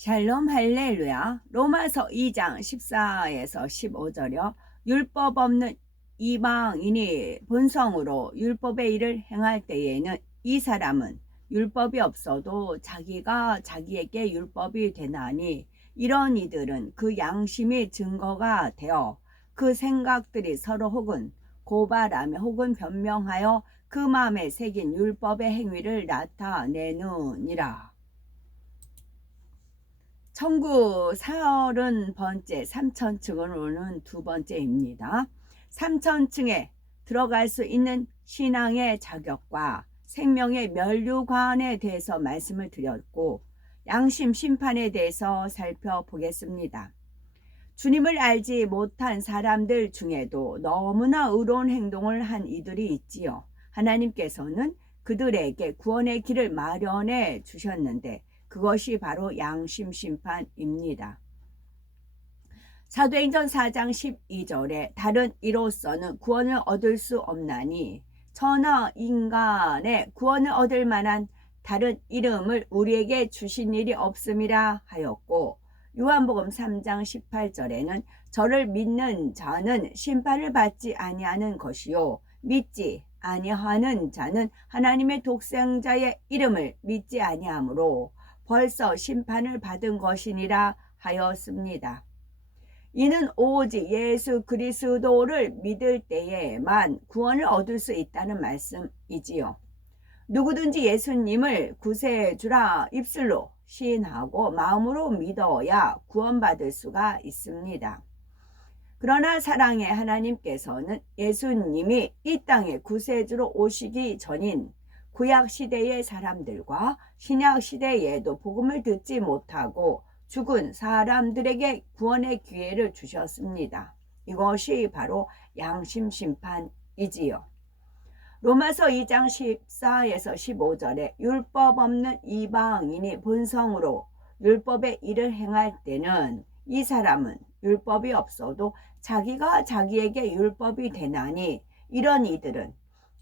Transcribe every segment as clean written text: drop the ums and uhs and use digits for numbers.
샬롬 할렐루야. 로마서 2장 14에서 15절여. 율법 없는 이방인이 본성으로 율법의 일을 행할 때에는 이 사람은 율법이 없어도 자기가 자기에게 율법이 되나니, 이런 이들은 그 양심이 증거가 되어 그 생각들이 서로 혹은 고발하며 혹은 변명하여 그 마음에 새긴 율법의 행위를 나타내느니라. 천구 30번째 삼천층으로는 두 번째입니다. 삼천층에 들어갈 수 있는 신앙의 자격과 생명의 면류관에 대해서 말씀을 드렸고, 양심 심판에 대해서 살펴보겠습니다. 주님을 알지 못한 사람들 중에도 너무나 의로운 행동을 한 이들이 있지요. 하나님께서는 그들에게 구원의 길을 마련해 주셨는데 그것이 바로 양심 심판입니다. 사도행전 4장 12절에 다른 이로서는 구원을 얻을 수 없나니 천하 인간의 구원을 얻을 만한 다른 이름을 우리에게 주신 일이 없음이라 하였고, 요한복음 3장 18절에는 저를 믿는 자는 심판을 받지 아니하는 것이요 믿지 아니하는 자는 하나님의 독생자의 이름을 믿지 아니하므로 벌써 심판을 받은 것이니라 하였습니다. 이는 오직 예수 그리스도를 믿을 때에만 구원을 얻을 수 있다는 말씀이지요. 누구든지 예수님을 구세주라 입술로 시인하고 마음으로 믿어야 구원받을 수가 있습니다. 그러나 사랑의 하나님께서는 예수님이 이 땅에 구세주로 오시기 전인 구약시대의 사람들과 신약시대에도 복음을 듣지 못하고 죽은 사람들에게 구원의 기회를 주셨습니다. 이것이 바로 양심심판이지요. 로마서 2장 14에서 15절에 율법 없는 이방인이 본성으로 율법의 일을 행할 때는 이 사람은 율법이 없어도 자기가 자기에게 율법이 되나니, 이런 이들은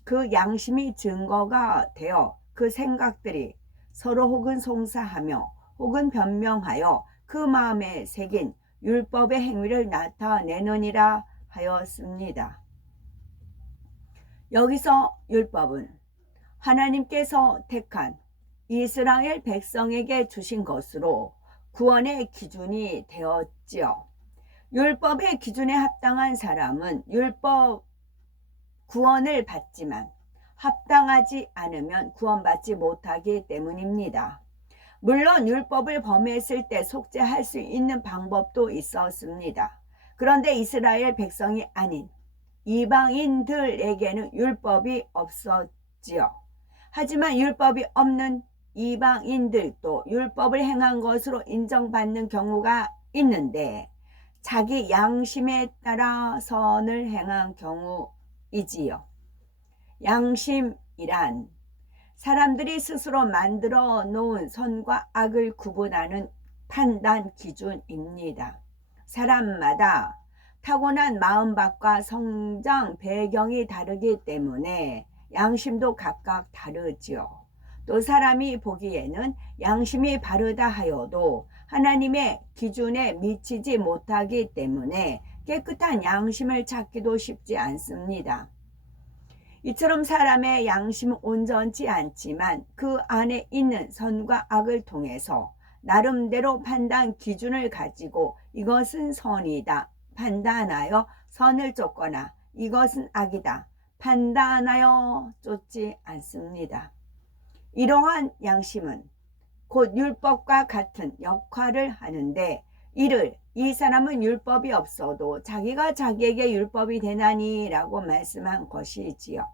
그 양심이 증거가 되어 그 생각들이 서로 혹은 송사하며 혹은 변명하여 그 마음에 새긴 율법의 행위를 나타내느니라 하였습니다. 여기서 율법은 하나님께서 택한 이스라엘 백성에게 주신 것으로 구원의 기준이 되었지요. 율법의 기준에 합당한 사람은 율법 구원을 받지만 합당하지 않으면 구원받지 못하기 때문입니다. 물론 율법을 범했을 때 속죄할 수 있는 방법도 있었습니다. 그런데 이스라엘 백성이 아닌 이방인들에게는 율법이 없었지요. 하지만 율법이 없는 이방인들도 율법을 행한 것으로 인정받는 경우가 있는데, 자기 양심에 따라 선을 행한 경우이지요. 양심이란 사람들이 스스로 만들어 놓은 선과 악을 구분하는 판단 기준입니다. 사람마다 타고난 마음밭과 성장 배경이 다르기 때문에 양심도 각각 다르지요. 또 사람이 보기에는 양심이 바르다 하여도 하나님의 기준에 미치지 못하기 때문에 깨끗한 양심을 찾기도 쉽지 않습니다. 이처럼 사람의 양심은 온전치 않지만 그 안에 있는 선과 악을 통해서 나름대로 판단 기준을 가지고 이것은 선이다 판단하여 선을 쫓거나 이것은 악이다 판단하여 쫓지 않습니다. 이러한 양심은 곧 율법과 같은 역할을 하는데, 이를 이 사람은 율법이 없어도 자기가 자기에게 율법이 되나니 라고 말씀한 것이지요.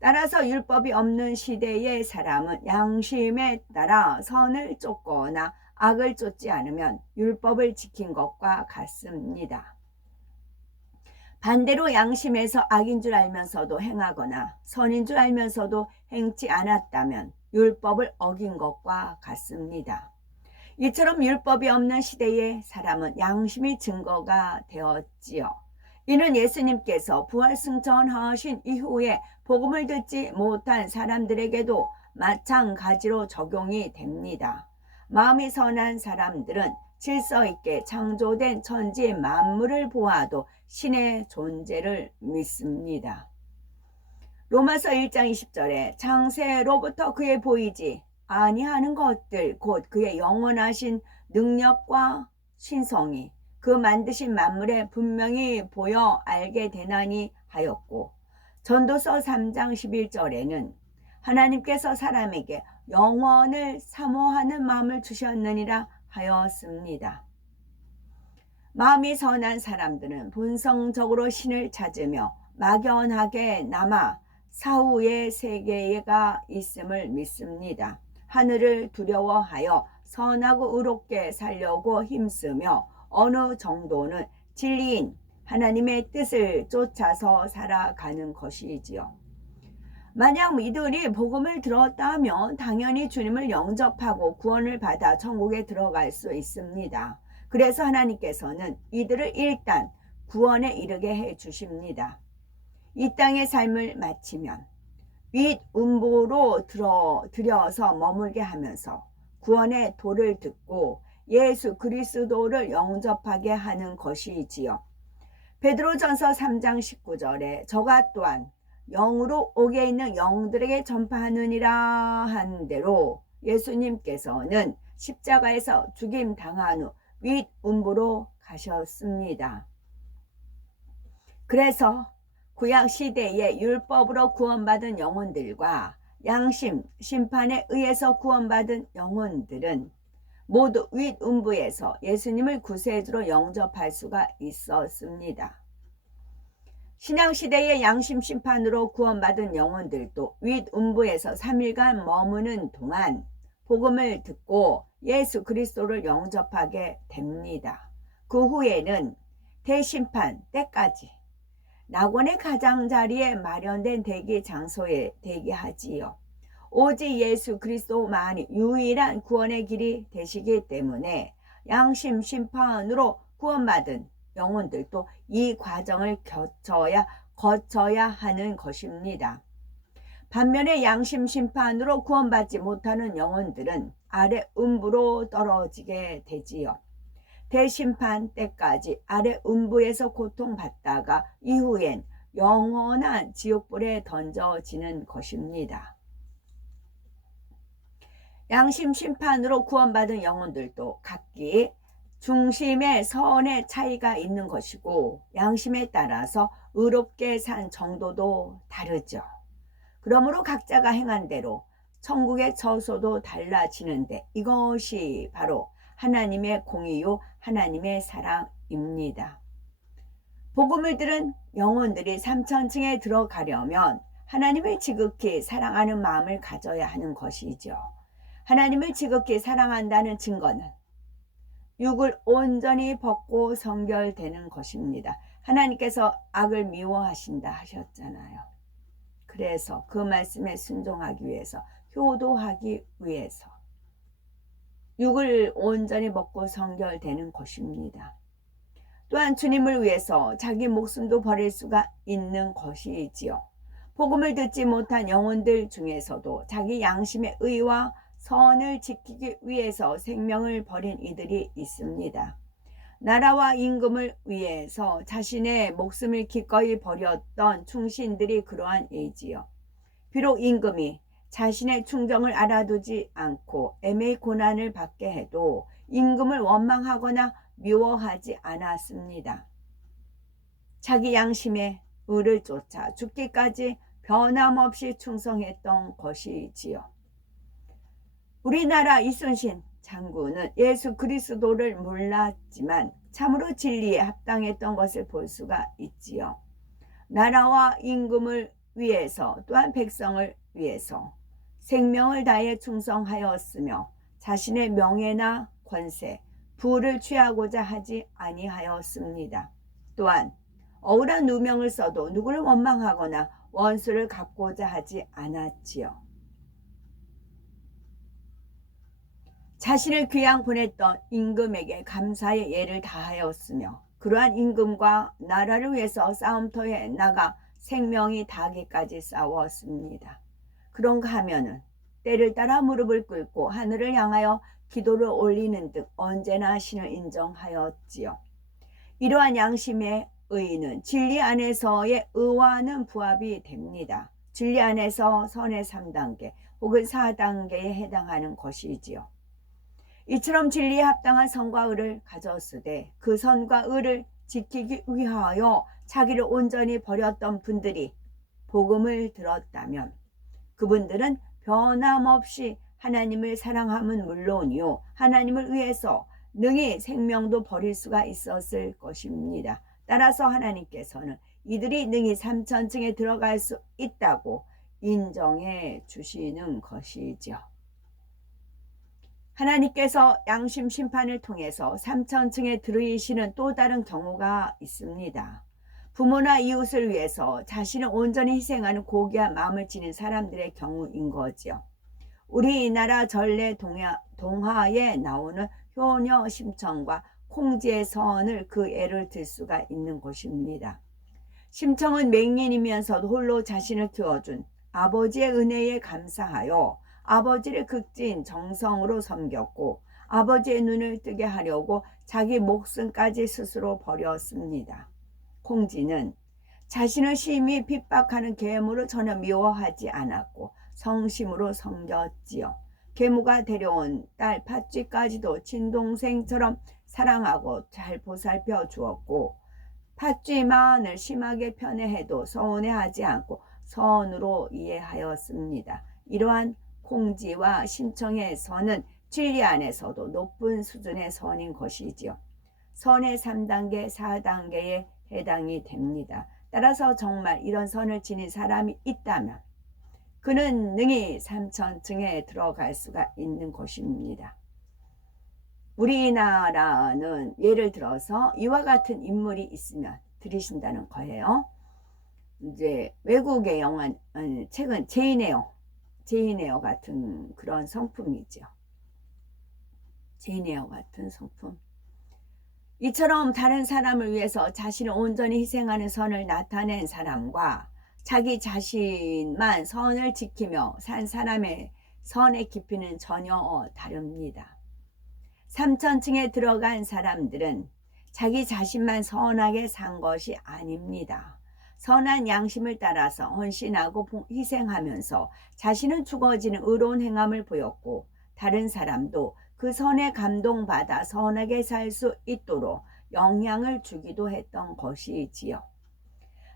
따라서 율법이 없는 시대의 사람은 양심에 따라 선을 쫓거나 악을 쫓지 않으면 율법을 지킨 것과 같습니다. 반대로 양심에서 악인 줄 알면서도 행하거나 선인 줄 알면서도 행치 않았다면 율법을 어긴 것과 같습니다. 이처럼 율법이 없는 시대의 사람은 양심이 증거가 되었지요. 이는 예수님께서 부활승천하신 이후에 복음을 듣지 못한 사람들에게도 마찬가지로 적용이 됩니다. 마음이 선한 사람들은 질서 있게 창조된 천지 만물을 보아도 신의 존재를 믿습니다. 로마서 1장 20절에 창세로부터 그의 보이지 아니하는 것들 곧 그의 영원하신 능력과 신성이 그 만드신 만물에 분명히 보여 알게 되나니 하였고, 전도서 3장 11절에는 하나님께서 사람에게 영원을 사모하는 마음을 주셨느니라 하였습니다. 마음이 선한 사람들은 본성적으로 신을 찾으며 막연하게 남아 사후의 세계가 있음을 믿습니다. 하늘을 두려워하여 선하고 의롭게 살려고 힘쓰며 어느 정도는 진리인 하나님의 뜻을 쫓아서 살아가는 것이지요. 만약 이들이 복음을 들었다면 당연히 주님을 영접하고 구원을 받아 천국에 들어갈 수 있습니다. 그래서 하나님께서는 이들을 일단 구원에 이르게 해 주십니다. 이 땅의 삶을 마치면 윗음부로 들여서 머물게 하면서 구원의 도를 듣고 예수 그리스도를 영접하게 하는 것이지요. 베드로전서 3장 19절에 저가 또한 영으로 옥에 있는 영들에게 전파하느니라 한 대로 예수님께서는 십자가에서 죽임 당한 후 윗음부로 가셨습니다. 그래서 구약 시대의 율법으로 구원받은 영혼들과 양심, 심판에 의해서 구원받은 영혼들은 모두 윗음부에서 예수님을 구세주로 영접할 수가 있었습니다. 신약시대의 양심 심판으로 구원받은 영혼들도 윗음부에서 3일간 머무는 동안 복음을 듣고 예수 그리스도를 영접하게 됩니다. 그 후에는 대심판 때까지 낙원의 가장자리에 마련된 대기 장소에 대기하지요. 오직 예수 그리스도만이 유일한 구원의 길이 되시기 때문에 양심 심판으로 구원받은 영혼들도 이 과정을 거쳐야 하는 것입니다. 반면에 양심 심판으로 구원받지 못하는 영혼들은 아래 음부로 떨어지게 되지요. 대심판 때까지 아래 음부에서 고통받다가 이후엔 영원한 지옥불에 던져지는 것입니다. 양심 심판으로 구원받은 영혼들도 각기 중심의 선의 차이가 있는 것이고 양심에 따라서 의롭게 산 정도도 다르죠. 그러므로 각자가 행한 대로 천국의 처소도 달라지는데 이것이 바로 하나님의 공의요 하나님의 사랑입니다. 복음을 들은 영혼들이 삼천층에 들어가려면 하나님을 지극히 사랑하는 마음을 가져야 하는 것이죠. 하나님을 지극히 사랑한다는 증거는 육을 온전히 벗고 성결되는 것입니다. 하나님께서 악을 미워하신다 하셨잖아요. 그래서 그 말씀에 순종하기 위해서, 효도하기 위해서 육을 온전히 벗고 성결되는 것입니다. 또한 주님을 위해서 자기 목숨도 버릴 수가 있는 것이지요. 복음을 듣지 못한 영혼들 중에서도 자기 양심의 의와 선을 지키기 위해서 생명을 버린 이들이 있습니다. 나라와 임금을 위해서 자신의 목숨을 기꺼이 버렸던 충신들이 그러한 예지요. 비록 임금이 자신의 충정을 알아두지 않고 애매히 고난을 받게 해도 임금을 원망하거나 미워하지 않았습니다. 자기 양심의 의를 쫓아 죽기까지 변함없이 충성했던 것이지요. 우리나라 이순신 장군은 예수 그리스도를 몰랐지만 참으로 진리에 합당했던 것을 볼 수가 있지요. 나라와 임금을 위해서 또한 백성을 위해서 생명을 다해 충성하였으며 자신의 명예나 권세, 부를 취하고자 하지 아니하였습니다. 또한 억울한 누명을 써도 누구를 원망하거나 원수를 갚고자 하지 않았지요. 자신을 귀양 보냈던 임금에게 감사의 예를 다하였으며 그러한 임금과 나라를 위해서 싸움터에 나가 생명이 다하기까지 싸웠습니다. 그런가 하면은 때를 따라 무릎을 꿇고 하늘을 향하여 기도를 올리는 등 언제나 신을 인정하였지요. 이러한 양심의 의는 진리 안에서의 의와는 부합이 됩니다. 진리 안에서 선의 3단계 혹은 4단계에 해당하는 것이지요. 이처럼 진리에 합당한 선과 의를 가졌으되 그 선과 의를 지키기 위하여 자기를 온전히 버렸던 분들이 복음을 들었다면 그분들은 변함없이 하나님을 사랑함은 물론이요 하나님을 위해서 능히 생명도 버릴 수가 있었을 것입니다. 따라서 하나님께서는 이들이 능히 삼천층에 들어갈 수 있다고 인정해 주시는 것이죠. 하나님께서 양심 심판을 통해서 삼천층에 들이시는 또 다른 경우가 있습니다. 부모나 이웃을 위해서 자신을 온전히 희생하는 고귀한 마음을 지닌 사람들의 경우인 거지요. 우리나라 전래 동화에 나오는 효녀 심청과 콩지의 선을 그 예를 들 수가 있는 것입니다. 심청은 맹인이면서도 홀로 자신을 키워준 아버지의 은혜에 감사하여 아버지를 극진 정성으로 섬겼고 아버지의 눈을 뜨게 하려고 자기 목숨까지 스스로 버렸습니다. 콩지는 자신을 심히 핍박하는 계모를 전혀 미워하지 않았고 성심으로 섬겼지요. 계모가 데려온 딸 팥쥐까지도 친동생처럼 사랑하고 잘 보살펴 주었고 팥쥐만을 심하게 편애해도 서운해하지 않고 선으로 이해하였습니다. 이러한 콩지와 심청의 선은 진리 안에서도 높은 수준의 선인 것이지요. 선의 3단계, 4단계에 해당이 됩니다. 따라서 정말 이런 선을 지닌 사람이 있다면 그는 능히 삼천층에 들어갈 수가 있는 것입니다. 우리나라는 예를 들어서 이와 같은 인물이 있으면 들으신다는 거예요. 이제 외국의 영화, 책은 제인 에어 같은 그런 성품이죠. 제인 에어 같은 성품. 이처럼 다른 사람을 위해서 자신을 온전히 희생하는 선을 나타낸 사람과 자기 자신만 선을 지키며 산 사람의 선의 깊이는 전혀 다릅니다. 삼천층에 들어간 사람들은 자기 자신만 선하게 산 것이 아닙니다. 선한 양심을 따라서 헌신하고 희생하면서 자신은 죽어지는 의로운 행함을 보였고 다른 사람도 그 선에 감동받아 선하게 살 수 있도록 영향을 주기도 했던 것이지요.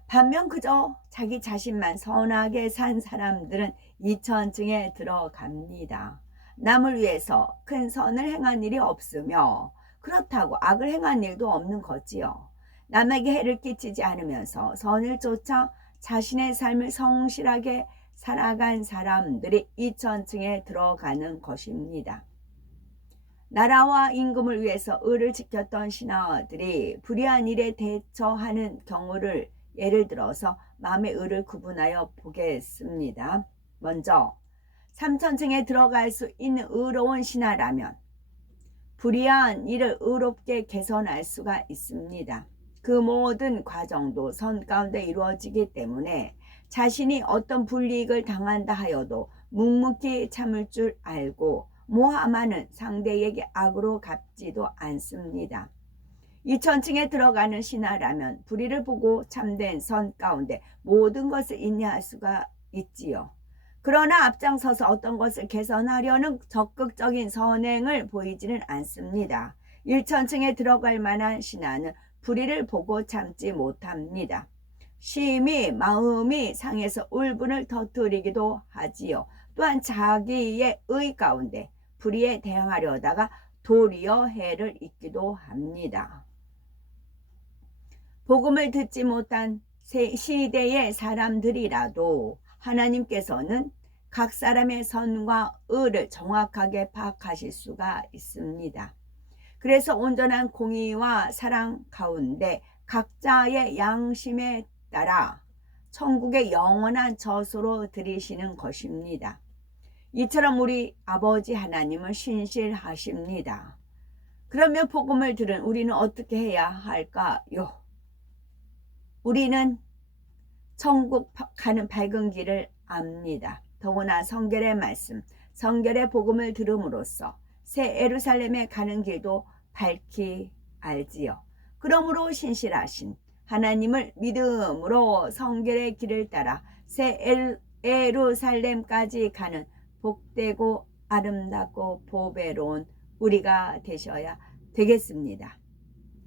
반면 그저 자기 자신만 선하게 산 사람들은 이천층에 들어갑니다. 남을 위해서 큰 선을 행한 일이 없으며 그렇다고 악을 행한 일도 없는 거지요. 남에게 해를 끼치지 않으면서 선을 쫓아 자신의 삶을 성실하게 살아간 사람들이 이천층에 들어가는 것입니다. 나라와 임금을 위해서 의를 지켰던 신하들이 불의한 일에 대처하는 경우를 예를 들어서 마음의 의를 구분하여 보겠습니다. 먼저 삼천층에 들어갈 수 있는 의로운 신하라면 불의한 일을 의롭게 개선할 수가 있습니다. 그 모든 과정도 선 가운데 이루어지기 때문에 자신이 어떤 불이익을 당한다 하여도 묵묵히 참을 줄 알고 모함하는 상대에게 악으로 갚지도 않습니다. 이천층에 들어가는 신하라면 불의를 보고 참된 선 가운데 모든 것을 인내할 수가 있지요. 그러나 앞장서서 어떤 것을 개선하려는 적극적인 선행을 보이지는 않습니다. 일천층에 들어갈 만한 신하는 불의를 보고 참지 못합니다. 심히 마음이 상해서 울분을 터뜨리기도 하지요. 또한 자기의 의 가운데 불의에 대항하려다가 도리어 해를 입기도 합니다. 복음을 듣지 못한 시대의 사람들이라도 하나님께서는 각 사람의 선과 의를 정확하게 파악하실 수가 있습니다. 그래서 온전한 공의와 사랑 가운데 각자의 양심에 따라 천국의 영원한 저소로 들이시는 것입니다. 이처럼 우리 아버지 하나님은 신실하십니다. 그러면 복음을 들은 우리는 어떻게 해야 할까요? 우리는 천국 가는 밝은 길을 압니다. 더구나 성결의 말씀, 성결의 복음을 들음으로써 새 예루살렘에 가는 길도 밝히 알지요. 그러므로 신실하신 하나님을 믿음으로 성결의 길을 따라 새 예루살렘까지 가는 복되고 아름답고 보배로운 우리가 되셔야 되겠습니다.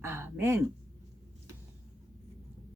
아멘.